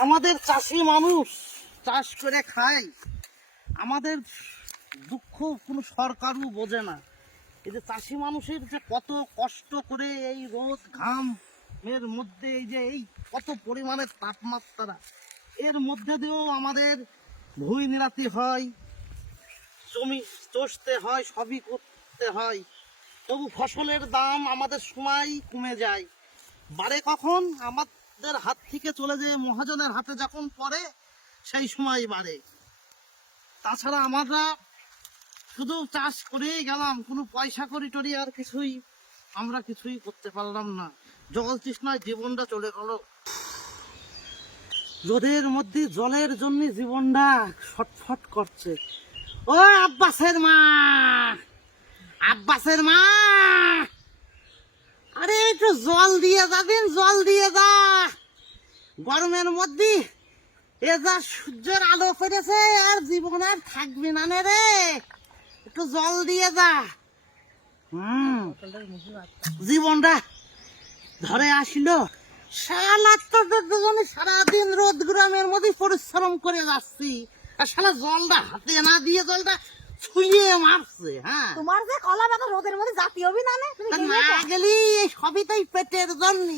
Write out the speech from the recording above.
আমাদের চাষি মানুষ চাষ করে খায়, আমাদের দুঃখ কোনো সরকারও বোঝে না। এই যে চাষি মানুষের যে কত কষ্ট করে এই রোদ ঘাম এর মধ্যে এই যে এই কত পরিমাণের তাপমাত্রা, এর মধ্যে দিয়েও আমাদের ভুঁই নিড়াতে হয়, জমি চষতে হয়, সবই করতে হয়। তবু ফসলের দাম আমাদের সময় কমে যায়, বাড়ে কখন আমাদের হাত থেকে চলে যায় মহাজনের হাতে যখন পড়ে সেই সময় বাড়ে। তাছাড়া আমরা শুধু চাষ করেই গেলাম, কোনো পয়সা করি টরি আর আমরা কিছুই করতে পারলাম না। জল তৃষ্ণায় জীবনটা চলে গেল। রোদের মধ্যে জলের জন্য জীবনটা ছটফট করছে। ও আব্বাসের মা, আব্বাসের মা, আরে একটু জল দিয়ে যাবেন, জল দিয়ে যা। গরমের মধ্যে এ যা সূর্যের আলো পড়েছে আর জীবন আর থাকবে না রে, একটু জল দিয়ে যা। জীবনটা ধরে আসলো। সারাদিন রোদ গ্রামের মধ্যে পরিশ্রম করে যাচ্ছি, আর শালা জলটা হাতে না দিয়ে জলটা ছুঁয়ে মারছে। হ্যাঁ, তোমার যে কলা পাতা রোদের মধ্যে জাতি হবি না, না গেলি সবই তাই পেটের জন্য।